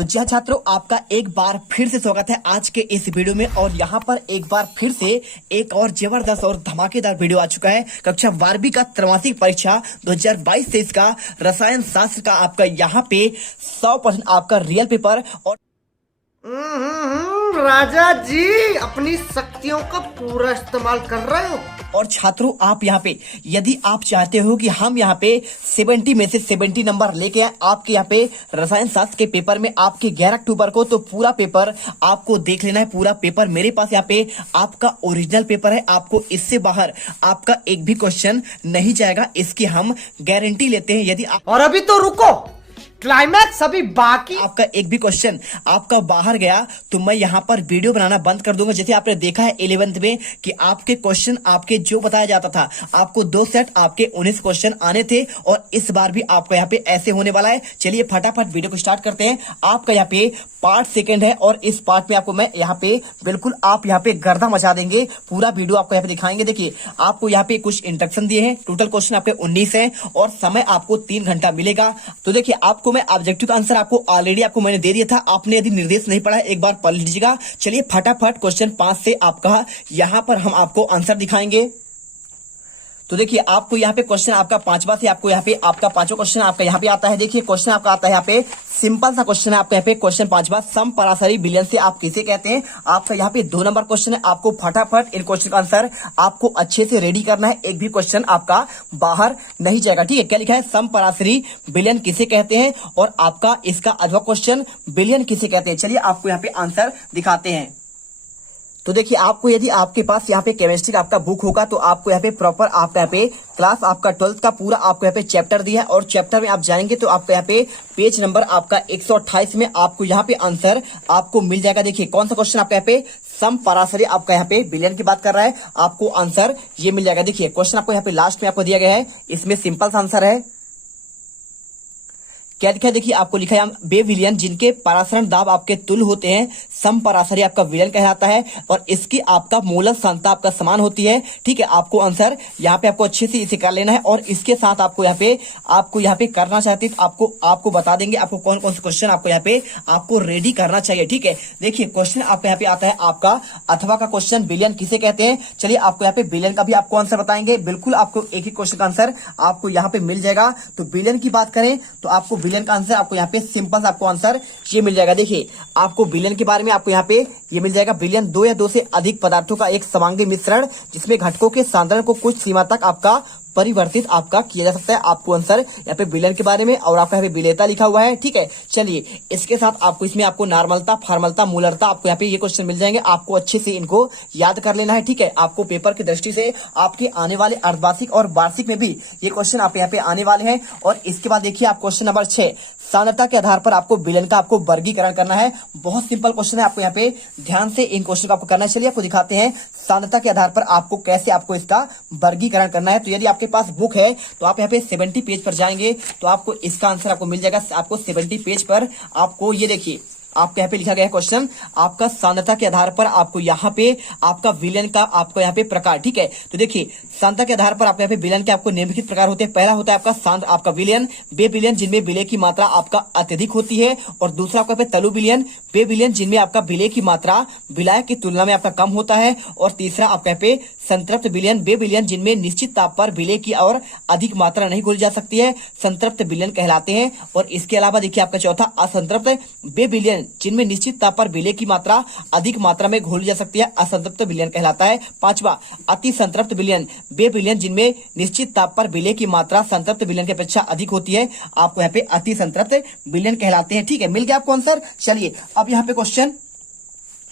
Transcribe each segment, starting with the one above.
तो जी हाँ छात्रों, आपका एक बार फिर से स्वागत है आज के इस वीडियो में। और यहाँ पर एक बार फिर से एक और जबरदस्त और धमाकेदार वीडियो आ चुका है। कक्षा 12वीं का त्रैमासिक परीक्षा 2022-23 का रसायन शास्त्र का आपका यहाँ पे 100% आपका रियल पेपर। और राजा जी अपनी शक्तियों का पूरा इस्तेमाल कर रहे हो। और छात्रों, आप यहाँ पे यदि आप चाहते हो कि हम यहाँ पे 70 में से 70 नंबर लेके आए आपके यहाँ पे रसायन शास्त्र के पेपर में आपके 11 अक्टूबर को, तो पूरा पेपर आपको देख लेना है। पूरा पेपर मेरे पास यहाँ पे आपका ओरिजिनल पेपर है। आपको इससे बाहर आपका एक भी क्वेश्चन नहीं जाएगा, इसकी हम गारंटी लेते हैं। यदि आप और अभी तो रुको, क्लाइमैक्स अभी बाकी। आपका एक भी क्वेश्चन आपका बाहर गया तो मैं यहाँ पर वीडियो बनाना बंद कर दूंगा। जैसे आपने देखा है 11th में कि आपके क्वेश्चन आपके जो बताया जाता था, आपको 2 सेट आपके 19 क्वेश्चन आने थे और इस बार भी आपका यहाँ पे ऐसे होने वाला है। चलिए फटाफट वीडियो को स्टार्ट करते हैं। आपका यहाँ पे पार्ट सेकंड है और इस पार्ट में आपको मैं यहाँ पे बिल्कुल आप यहाँ पे गर्दा मचा देंगे। पूरा वीडियो आपको यहाँ पे दिखाएंगे। देखिए, आपको यहाँ पे कुछ इंस्ट्रक्शन दिए हैं। टोटल क्वेश्चन आपके 19 है और समय आपको 3 घंटा मिलेगा। तो देखिए, आपको मैं ऑब्जेक्टिव का आंसर आपको ऑलरेडी आपको मैंने दे दिया था। आपने यदि निर्देश नहीं पढ़ा एक बार पढ़ लीजिएगा। चलिए फटाफट क्वेश्चन 5 से आपका यहाँ पर हम आपको आंसर दिखाएंगे। तो देखिए, आपको यहाँ पे क्वेश्चन आपका 5वां से आपको यहाँ पे आपका 5वां क्वेश्चन आपका यहाँ पे आता है। देखिए, क्वेश्चन आपका आता है यहाँ पे सिंपल सा क्वेश्चन है आपका यहाँ पे क्वेश्चन 5वां, समपराशरी विलयन से आप किसे कहते हैं। आपका यहाँ पे 2 नंबर क्वेश्चन है। आपको फटाफट इन क्वेश्चन का आंसर आपको अच्छे से रेडी करना है। एक भी क्वेश्चन आपका बाहर नहीं जाएगा। ठीक है, क्या लिखा है, समपराशरी विलयन किसे कहते हैं और आपका इसका अगला क्वेश्चन विलयन किसे कहते हैं। चलिए आपको यहाँ पे आंसर दिखाते हैं। तो देखिए, आपको यदि आपके पास यहाँ पे केमिस्ट्री का आपका बुक होगा तो आपको यहाँ पे प्रॉपर आपका यहाँ पे क्लास आपका 12th का पूरा आपको यहाँ पे चैप्टर दिया है और चैप्टर में आप जाएंगे तो आपको यहाँ पे पेज नंबर आपका 128 में आपको यहाँ पे आंसर आपको मिल जाएगा। देखिए, कौन सा क्वेश्चन आपका यहाँ पे समपराशरी आपका यहाँ पे विलयन की बात कर रहा है, आपको आंसर ये मिल जाएगा। देखिए, क्वेश्चन आपको यहाँ पे लास्ट में आपको दिया गया है, इसमें सिंपल सा आंसर है। क्या लिखा है, देखिए आपको लिखा है वे विलयन जिनके परासरण दाब आपके तुल्य होते हैं समपराशरी आपका विलयन कहलाता है और इसकी आपका मूलक सांद्रता आपका समान होती है। ठीक है, आपको आंसर यहाँ पे आपको अच्छे से इसे कर लेना है और इसके साथ आपको यहाँ पे करना चाहते हैं तो आपको बता देंगे आपको कौन कौन से क्वेश्चन आपको यहाँ पे आपको रेडी करना चाहिए। ठीक है, देखिए क्वेश्चन आपको यहाँ पे आता है आपका अथवा का क्वेश्चन, विलयन किसे कहते हैं। चलिए आपको यहाँ पे विलयन का भी आपको आंसर बताएंगे। बिल्कुल आपको एक ही क्वेश्चन का आंसर आपको यहाँ पे मिल जाएगा। तो विलयन की बात करें तो आपको विलयन का आंसर आपको यहाँ पे सिंपल आपको आंसर ये मिल जाएगा। देखिए, आपको विलयन के बारे में आपको यहाँ पे ये मिल जाएगा, विलयन 2 या 2 से अधिक पदार्थों का एक समांगी मिश्रण जिसमें घटकों के सांद्रण को कुछ सीमा तक आपका परिवर्तित आपका किया जा सकता है। आपको आंसर यहाँ पे विलयन के बारे में और आपका यहाँ पे विलेयता लिखा हुआ है। ठीक है, चलिए इसके साथ आपको इसमें आपको नॉर्मलता, फॉर्मलता, मूलरता आपको यहाँ पे ये क्वेश्चन मिल जाएंगे। आपको अच्छे से इनको याद कर लेना है। ठीक है, आपको पेपर की दृष्टि से आपके आने वाले अर्धवार्षिक और वार्षिक में भी ये क्वेश्चन आप यहाँ पे आने वाले हैं। और इसके बाद देखिए, आप क्वेश्चन नंबर 6, सांद्रता के आधार पर आपको विलयन का आपको वर्गीकरण करना है। बहुत सिंपल क्वेश्चन है, आपको यहाँ पे ध्यान से इन क्वेश्चन को आपको करना है। चलिए आपको दिखाते हैं सांद्रता के आधार पर आपको कैसे आपको इसका वर्गीकरण करना है। तो यदि आपके पास बुक है तो आप यहाँ पे 70 पेज पर जाएंगे तो आपको इसका आंसर आपको मिल जाएगा। आपको 70 पेज पर आपको ये देखिए आपको यहाँ पे लिखा गया है क्वेश्चन, आपका सांद्रता के आधार पर आपको यहाँ पे आपका विलयन का आपको यहाँ पे प्रकार। ठीक है, तो देखिए सांद्रता के आधार पर आपको यहाँ पे विलयन के आपको निम्नलिखित प्रकार होते हैं। पहला होता है आपका सांद्र आपका विलयन, वे विलयन जिनमें विलय की मात्रा आपका अत्यधिक होती है। और दूसरा आपका तलु विलयन, वे विलयन जिनमें आपका विलय की मात्रा विलायक की तुलना में आपका कम होता है। और तीसरा आपका यहाँ पे संतृप्त विलयन, वे विलयन जिनमें निश्चित ताप पर विलय की और अधिक मात्रा नहीं घोली जा सकती है, संतृप्त विलयन कहलाते हैं। और इसके अलावा देखिए आपका चौथा असंतृप्त, वे विलयन जिनमें निश्चित ताप पर विलय की मात्रा अधिक मात्रा में घोली जा सकती है, असंतृप्त विलयन कहलाता है। पांचवा अति संतृप्त विलयन, वे विलयन जिनमें निश्चित ताप पर विलय की मात्रा संतृप्त विलयन की अपेक्षा अधिक होती है, आपको यहाँ पे अति संतृप्त विलयन कहलाते हैं। ठीक है, मिल गया आपको आंसर। चलिए अब यहाँ पे क्वेश्चन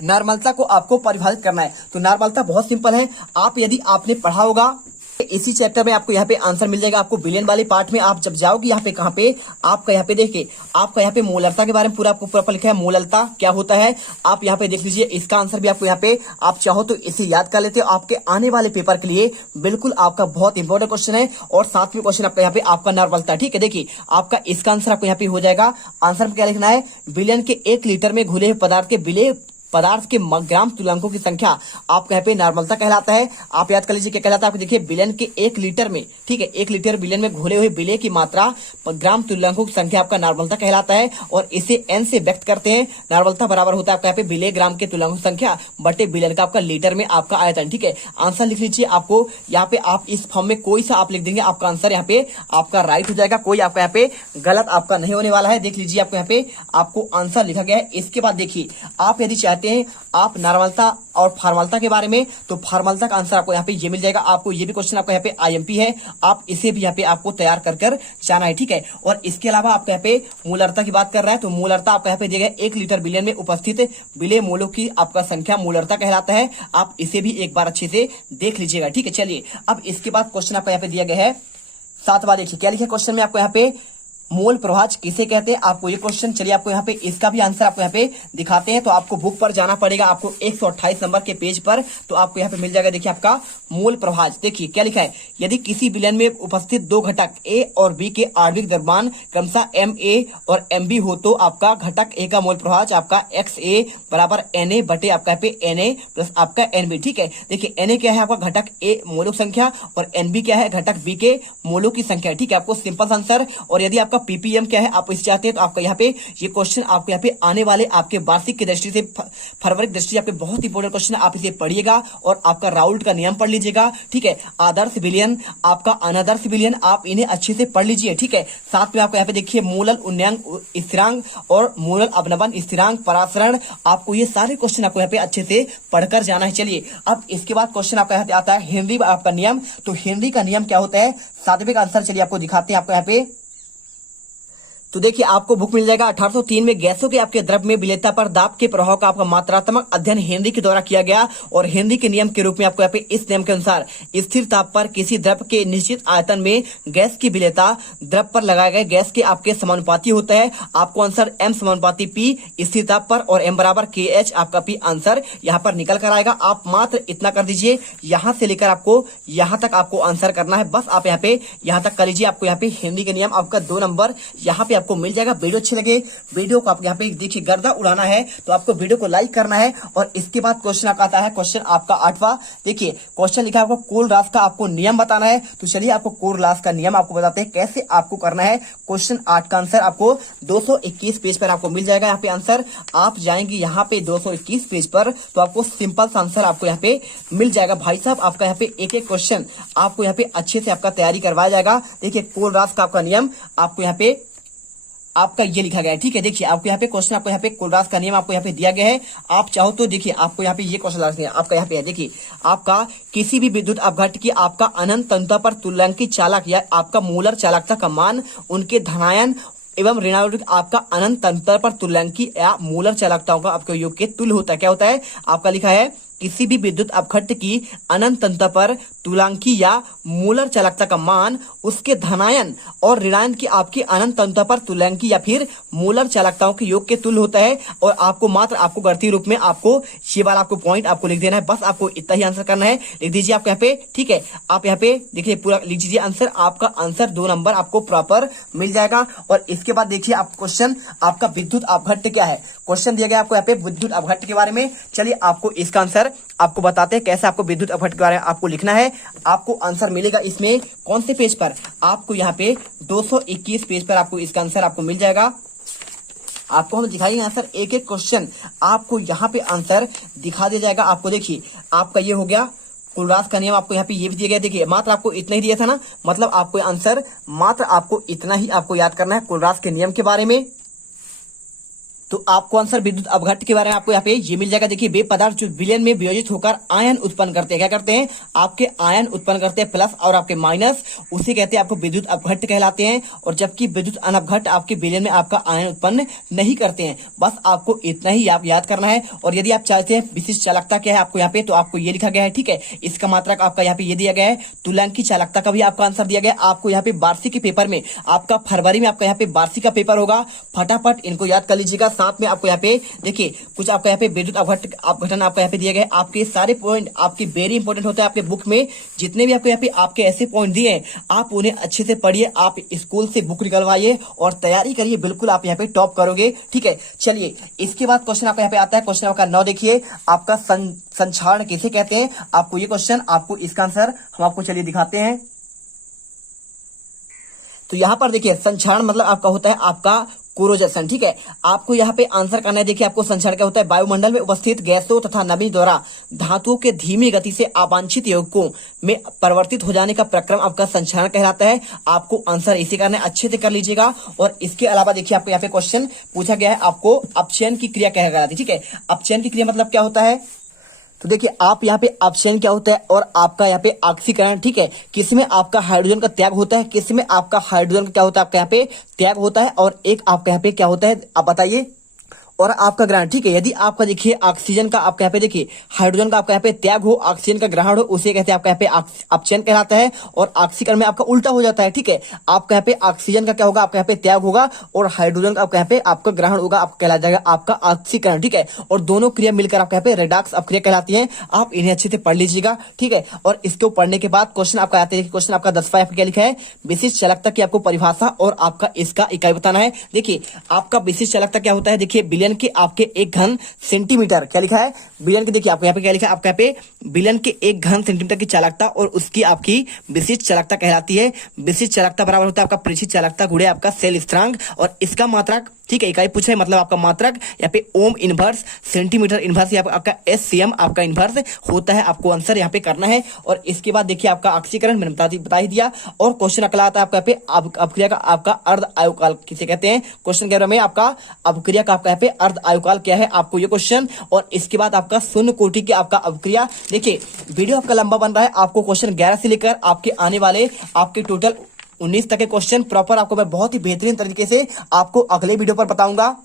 नॉर्मलता को आपको परिभाषित करना है। तो नॉर्मलता बहुत सिंपल है, आप यदि आपने पढ़ा होगा इसी चैप्टर में आपको यहाँ पे आंसर मिल जाएगा। आपको विलयन वाले पार्ट में आप जब जाओगे यहाँ पे कहाँ पे आपका यहाँ पे देखिए आपका यहाँ पे मोलरता के बारे में पूरा आपको प्रॉपर लिखा है। मोलरता क्या होता है आप यहाँ पे देख लीजिए। इसका आंसर भी आपको यहाँ पे आप चाहो तो इसे याद कर लेते हो। आपके आने वाले पेपर के लिए बिल्कुल आपका बहुत इंपॉर्टेंट क्वेश्चन है। और साथ में क्वेश्चन आपका यहाँ पे आपका नॉर्मलता। ठीक है, देखिए आपका इसका आंसर आपको यहाँ पे हो जाएगा। आंसर में क्या लिखना है, विलयन के 1 लीटर में घुले हुए पदार्थ के विलय पदार्थ के ग्राम तुल्यांकों की संख्या आपको यहाँ पे नॉर्मलता कहलाता है। आप याद कर लीजिए क्या कहलाता है आपको। देखिए विलयन के 1 लीटर में, ठीक है, 1 लीटर विलयन में घोले हुए विलय की मात्रा ग्राम तुल्यांकों की संख्या आपका नॉर्मलता कहलाता है और इसे n से व्यक्त करते हैं। नॉर्मलता बराबर होता है आपका यहाँ पे विलय ग्राम के तुल्यांकों की संख्या बटे विलयन का आपका लीटर में आपका आयतन। ठीक है, आंसर लिख लीजिए। आपको यहाँ पे आप इस फॉर्म में कोई सा आप लिख देंगे, आपका आंसर यहाँ पे आपका राइट हो जाएगा। कोई आपका यहाँ पे गलत आपका नहीं होने वाला है। देख लीजिए आपको यहाँ पे आपको आंसर लिखा गया है। इसके बाद देखिए आप यदि चाहते हैं आप नॉर्मलता और फॉर्मलता के बारे में, तो फॉर्मलता का आंसर आपको यहाँ पे ये मिल जाएगा। आपको ये भी क्वेश्चन आपको यहाँ पे आईएमपी है, आप इसे भी यहाँ पे आपको तैयार कर जाना है। ठीक है, और इसके अलावा आपको यहाँ पे मूलरता की बात कर रहा है, तो मूलरता आपको यहाँ पे दिया गया 1 लीटर विलयन में उपस्थित विलय मोलों की आपका संख्या मूलरता कहलाता है। आप इसे भी एक बार अच्छे से देख लीजिएगा। ठीक है, चलिए अब इसके बाद क्वेश्चन आपको यहाँ पे दिया गया है 7वां। देखिए क्या लिखा है क्वेश्चन में आपको यहाँ पे, मोल प्रभाज किसे कहते हैं। आपको ये क्वेश्चन, चलिए आपको यहाँ पे इसका भी आंसर आपको यहाँ पे दिखाते हैं। तो आपको बुक पर जाना पड़ेगा, आपको 128 नंबर के पेज पर, तो आपको यहाँ पे मिल जाएगा। देखिए आपका मोल प्रभाज, देखिए क्या लिखा है, यदि किसी विलयन में उपस्थित 2 घटक ए और बी के आणविक द्रव्यमान क्रमशः MA और MB हो, तो आपका घटक ए का मोल प्रभाज आपका XA बराबर NA बटे आपका यहाँ पे NA प्लस आपका NB। ठीक है, देखिए NA क्या है आपका घटक ए मोलों की संख्या और NB क्या है घटक बी के मोलों की संख्या। ठीक है, आपको सिंपल आंसर। और यदि आपका पीपीएम क्या है आप इसे चाहते हैं, तो आपका यहाँ पे ये क्वेश्चन आपको यहाँ पे आने वाले आपके वार्षिक की दृष्टि से, फरवरी दृष्टि से आपके बहुत इंपोर्टेंट क्वेश्चन, आप इसे पढ़िएगा और आपका राउल्ट का नियम पढ़ लीजिएगा। ठीक है, आदर्श विलयन, आपका अनादर्श विलयन, आप इन्हें अच्छे से पढ़ लीजिए। ठीक है, साथ में आपको यहाँ पे देखिए मूलल उन्नयन स्थिरांक और मूलल अवनमन स्थिरांक, परासरण, आपको ये सारे क्वेश्चन आपको यहाँ पे अच्छे से पढ़कर जाना है। चलिए अब इसके बाद क्वेश्चन आपका यहाँ पे आता है हेनरी आपका नियम। तो हेनरी का नियम क्या होता है, 7वें का आंसर चलिए आपको दिखाते हैं आपको यहाँ पे। तो देखिए आपको बुक मिल जाएगा 1803 में गैसों के आपके द्रव्य में विलेयता पर दाब के प्रभाव का आपका मात्रात्मक अध्ययन हेनरी के द्वारा किया गया। और हेनरी के नियम के रूप में आपको यहाँ पे इस नियम के अनुसार स्थिर ताप पर किसी द्रव्य के निश्चित आयतन में गैस की विलेयता द्रव्य पर लगाए गए गैस के आपके समानुपाती होता है। आपको आंसर M समानुपाती P स्थिर ताप पर और M बराबर KH आपका P आंसर यहाँ पर निकल कर आएगा। आप मात्र इतना कर दीजिए, यहाँ से लेकर आपको यहाँ तक आपको आंसर करना है। बस आप यहाँ पे यहाँ तक कर लीजिए। आपको यहाँ पे हेनरी के नियम आपका 2 नंबर यहाँ पे आपको मिल जाएगा। वीडियो अच्छे लगे, वीडियो को आप यहाँ पे देखिए गर्दा उड़ाना है, तो आपको वीडियो को लाइक करना है। और इसके बाद क्वेश्चन आपका आता है क्वेश्चन आपका 8वां। देखिए क्वेश्चन लिखा है आपको कोल रास का आपको नियम बताना है। तो चलिए आपको कोल रास का नियम आपको बताते हैं कैसे आपको करना है। क्वेश्चन 8 का आंसर आपको 221 पेज पर आपको मिल जाएगा। यहाँ पे आंसर आप जाएंगे यहाँ पे 221 पेज पर, तो आपको सिंपल आंसर आपको यहाँ पे मिल जाएगा। भाई साहब आपका यहाँ पे एक एक क्वेश्चन आपको यहाँ पे अच्छे से आपका तैयारी करवाया जाएगा। देखिए कोल रास का आपका नियम आपको यहाँ पे आपका ये लिखा गया है। ठीक है, देखिए आपको यहाँ पे क्वेश्चन आपको यहाँ पे कोलरास का नियम आपको यहाँ पे दिया गया है। आप चाहो तो देखिए आपको यहाँ पे ये क्वेश्चन आपका यहाँ पे है। देखिए आपका किसी भी विद्युत अपघट्ट की आपका अनंत तंत्र पर तुल्यांकी चालक या आपका मूलर चालकता का मान उनके धनायन एवं ऋणात्मक आपका अनंत तंत्र पर तुल्यांकी या मूलर चालकताओं का आपके योग के तुल्य होता है। क्या होता है, आपका लिखा है किसी भी विद्युत अपघट्ट की अनंत तंत्र पर तुल्यांकी या मूलर चालकता का मान उसके धनायन और ऋणायन की आपकी अनंत तंत्र पर तुल्यांकी या फिर मूलर चालकताओं के योग के तुल्य होता है। और आपको मात्र आपको गणितीय रूप में आपको ये वाला आपको पॉइंट आपको लिख देना है। बस आपको इतना ही आंसर करना है, लिख दीजिए आपको यहाँ पे। ठीक है, आप यहाँ पे देखिए पूरा लिख दीजिए आंसर। आपका आंसर 2 नंबर आपको प्रॉपर मिल जाएगा। और इसके बाद देखिए आप क्वेश्चन आपका विद्युत अपघट्ट क्या है, क्वेश्चन दिया गया आपको यहाँ पे विद्युत अपघट्ट के बारे में। चलिए आपको इसका आंसर आपको बताते हैं कैसे आपको विद्युत अपघट्ट के बारे में आपको लिखना है। आपको आंसर मिलेगा इसमें कौन से पेज पर, आपको यहाँ पे 221 पेज पर आपको इसका आंसर आपको मिल जाएगा। आपको हम दिखाएंगे आंसर, एक एक क्वेश्चन आपको यहाँ पे आंसर दिखा दिया जाएगा। आपको देखिए आपका ये हो गया कोलरास का नियम, आपको यहाँ पे ये भी दिया गया। देखिए मात्र आपको इतना ही दिया था ना, मतलब आपको आंसर मात्र आपको इतना ही आपको याद करना है कोलरास के नियम के बारे में। तो आपको आंसर विद्युत अपघट्ट के बारे में आपको यहाँ पे ये मिल जाएगा। देखिए वे पदार्थ जो विलयन में वियोजित होकर आयन उत्पन्न करते हैं, क्या करते हैं, आपके आयन उत्पन्न करते हैं प्लस और आपके माइनस, उसे कहते हैं आपको विद्युत अपघट्ट कहलाते हैं। और जबकि विद्युत अनपघट्ट आपके विलयन में आपका आयन उत्पन्न नहीं करते हैं। बस आपको इतना ही आप याद करना है। और यदि आप चाहते हैं विशिष्ट चालकता क्या है आपको यहाँ पे, तो आपको ये लिखा गया है। ठीक है, इसका मात्रक आपका यहाँ पे ये दिया गया है। तुल्यांकी चालकता का भी आपका आंसर दिया गया है। आपको यहाँ पे वार्षिक के पेपर में आपका फरवरी में आपका यहाँ पे वार्षिक का पेपर होगा, फटाफट इनको याद कर लीजिएगा। साथ में आपको यहाँ पे देखिए कुछ आपका यहाँ पे विद्युत अपघटन आपका यहाँ पे दिए गए। आपके सारे पॉइंट आपके वेरी इंपॉर्टेंट होते हैं आपके बुक में। जितने भी आपको यहाँ पे आपके ऐसे पॉइंट दिए हैं आप उन्हें अच्छे से पढ़िए, आप स्कूल से बुक निकलवाइए और तैयारी करिए, बिल्कुल आप यहाँ पे टॉप करोगे। ठीक है, चलिए इसके बाद क्वेश्चन आपका यहाँ पे आता है, क्वेश्चन आपका 9 देखिए, आपका संक्षारण किसे कहते हैं। आपको ये क्वेश्चन, आपको इसका आंसर हम आपको चलिए दिखाते हैं। तो यहाँ पर देखिए संक्षारण मतलब आपका होता है आपका कोरोजन। ठीक है, आपको यहाँ पे आंसर करना है। देखिए आपको संक्षारण क्या होता है, वायुमंडल में उपस्थित गैसों तथा नमी द्वारा धातुओं के धीमी गति से अवांछित यौगिकों में परिवर्तित हो जाने का प्रक्रम आपका संक्षारण कहलाता है। आपको आंसर इसी करना है, अच्छे से कर लीजिएगा। और इसके अलावा देखिए आपको यहाँ पे क्वेश्चन पूछा गया है, आपको अपचयन की क्रिया क्या कहलाती है। ठीक है, अपचयन की क्रिया मतलब क्या होता है, तो देखिए आप यहाँ पे अपचयन क्या होता है और आपका यहाँ पे ऑक्सीकरण। ठीक है, किसमें आपका हाइड्रोजन का त्याग होता है, किसमें आपका हाइड्रोजन का क्या होता है, आपका यहाँ पे त्याग होता है, और एक आपका यहाँ पे क्या होता है आप बताइए, और आपका ग्रहण। ठीक है, यदि आपका देखिए ऑक्सीजन का आपका यहाँ पे देखिए हाइड्रोजन का आपका यहाँ पे त्याग हो, ऑक्सीजन का ग्रहण हो, उसे कहते हैं आपका यहाँ पे अपचयन कहलाता है। और ऑक्सीकरण में आपका उल्टा हो जाता है। ठीक है, आपका यहाँ पे ऑक्सीजन का क्या होगा, आपका यहाँ पे त्याग होगा, और हाइड्रोजन का आपका यहाँ पे आपका ग्रहण होगा, आपका कहला जाएगा आपका ऑक्सीकरण। ठीक है, और दोनों क्रिया मिलकर आपका यहाँ पे रेडॉक्स अपक्रिया कहलाती है। आप इन्हें अच्छे से पढ़ लीजिएगा। ठीक है, और इसको पढ़ने के बाद क्वेश्चन आपका आते हैं, क्वेश्चन आपका 10वां क्या लिखा है, विशिष्ट चालकता की आपको परिभाषा और आपका इसका इकाई बताना है। देखिए आपका विशिष्ट चालकता क्या होता है, देखिए विलयन के आपके एक घन सेंटीमीटर, क्या लिखा है विलयन के, देखिए आपको यहाँ पे क्या लिखा है, आपका यहाँ पे विलयन के एक घन सेंटीमीटर की चालकता और उसकी आपकी विशिष्ट चालकता कहलाती है। विशिष्ट चालकता बराबर होता है आपका परिचित चालकता गुणे आपका सेल स्थिरांक और इसका मात्रक। ठीक है, इकाई पूछा है मतलब आपका मात्रक यहाँ पे ओम इनवर्स सेंटीमीटर इनवर्स, यहाँ पे आपका SCM आपका इनवर्स होता है। आपको आंसर यहाँ पे करना है। और इसके बाद देखिए आपका ऑक्सीकरण मैंने बता ही दिया। और क्वेश्चन अगला आता है आपका यहाँ पे अपक्रिया का आपका अर्ध आयुकाल किसे कहते हैं। क्वेश्चन कह रहा है आपका अपक्रिया का आपका यहाँ पे अर्ध आयुकाल क्या है, आपको ये क्वेश्चन। और इसके बाद आपका शून्य कोटि की आपका अपक्रिया। देखिए वीडियो आपका लंबा बन रहा है, आपको क्वेश्चन 11 से लेकर आपके आने वाले आपके टोटल 19 तक के क्वेश्चन प्रॉपर आपको मैं बहुत ही बेहतरीन तरीके से आपको अगले वीडियो पर बताऊंगा।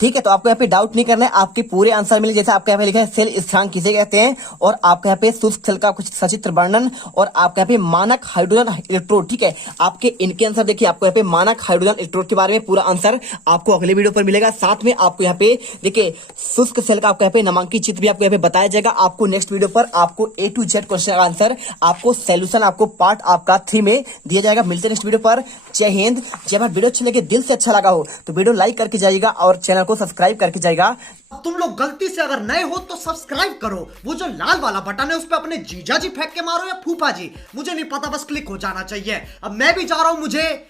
ठीक है, तो आपको यहाँ पे डाउट नहीं करना है, आपके पूरे आंसर मिले। जैसे आपके यहाँ पे लिखा है सेल स्थिरांक किसे कहते हैं, और आपके यहाँ पे शुष्क सेल का कुछ सचित्र वर्णन, और आपके यहाँ पे मानक हाइड्रोजन इलेक्ट्रोड। ठीक है, आपके इनके आंसर देखिए आपको यहाँ पे मानक हाइड्रोजन इलेक्ट्रोड के बारे में पूरा आंसर आपको अगले वीडियो पर मिलेगा। साथ में आपको यहाँ पे देखिए शुष्क सेल का आपको यहाँ पे नामांकित चित्र भी आपको यहाँ पे बताया जाएगा। आपको नेक्स्ट वीडियो पर आपको A to Z क्वेश्चन का आंसर आपको सोल्यूशन आपको पार्ट आपका 3 में दिया जाएगा। मिलते हैं नेक्स्ट वीडियो पर। जय हिंद। जब आप वीडियो अच्छे लगे, दिल से अच्छा लगा हो तो वीडियो लाइक करके जाइएगा और चैनल को सब्सक्राइब करके जाएगा। तुम लोग गलती से अगर नए हो तो सब्सक्राइब करो, वो जो लाल वाला बटन है उस पर अपने जीजा जी फेंक के मारो या फूफा जी, मुझे नहीं पता, बस क्लिक हो जाना चाहिए। अब मैं भी जा रहा हूं, मुझे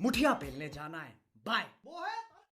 मुठिया पेलने जाना है। बाय। वो है